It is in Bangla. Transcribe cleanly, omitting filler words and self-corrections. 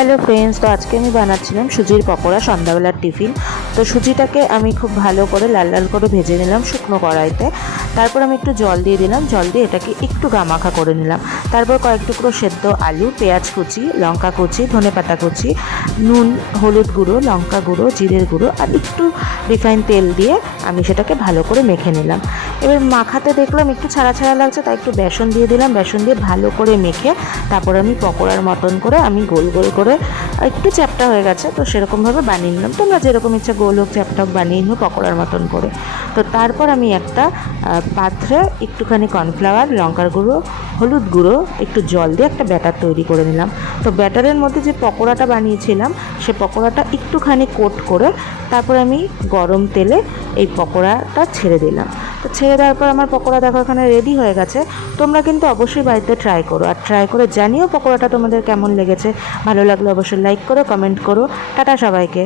হ্যালো ফ্রেন্ডস, তো আজকে আমি বানাচ্ছিলাম সুজির পকোড়া, সন্ধ্যাবেলার টিফিন। তো সুজিটাকে আমি খুব ভালো করে লাল লাল করে ভেজে নিলাম শুকনো কড়াইতে। তারপর আমি একটু জল দিয়ে দিলাম, জল দিয়ে এটাকে একটু গামাখা করে নিলাম। তারপর কয়েক টুকরো সেদ্ধ আলু, পেঁয়াজ কুচি, লঙ্কা কুচি, ধনেপাতা কুচি, নুন, হলুদ গুঁড়ো, লঙ্কা গুঁড়ো, জিরের গুঁড়ো আর একটু রিফাইন তেল দিয়ে আমি সেটাকে ভালো করে মেখে নিলাম। এবার মাখাতে দেখলাম একটু ছাড়া ছাড়া লাগছে, তাই একটু বেসন দিয়ে দিলাম। বেসন দিয়ে ভালো করে মেখে তারপর আমি পকোড়ার মতন করে আমি গোল গোল করে, একটু চ্যাপটা হয়ে গেছে তো সেরকমভাবে বানিয়ে নিলাম। তোমরা যেরকম ইচ্ছা গোল হোক চ্যাপটা হোক বানিয়ে নিও পকোড়ার মতন করে। তো তারপর আমি একটা পাত্রে একটুখানি কর্নফ্লাওয়ার, লঙ্কার গুঁড়ো, হলুদ গুঁড়ো, একটু জল দিয়ে একটা ব্যাটার তৈরি করে নিলাম। তো ব্যাটারের মধ্যে যে পকোড়াটা বানিয়েছিলাম সে পকোড়াটা একটুখানি কোট করে তারপর আমি গরম তেলে এই পকোড়াটা ছেড়ে দিলাম। তো ছেড়ে দেওয়ার পর আমার পকোড়া দেখো এখানে রেডি হয়ে গেছে। তোমরা কিন্তু অবশ্যই বাড়িতে ট্রাই করো, আর ট্রাই করে জানিও পকোড়াটা তোমাদের কেমন লেগেছে। ভালো লাগলে অবশ্যই লাইক করো, কমেন্ট করো। টাটা সবাইকে।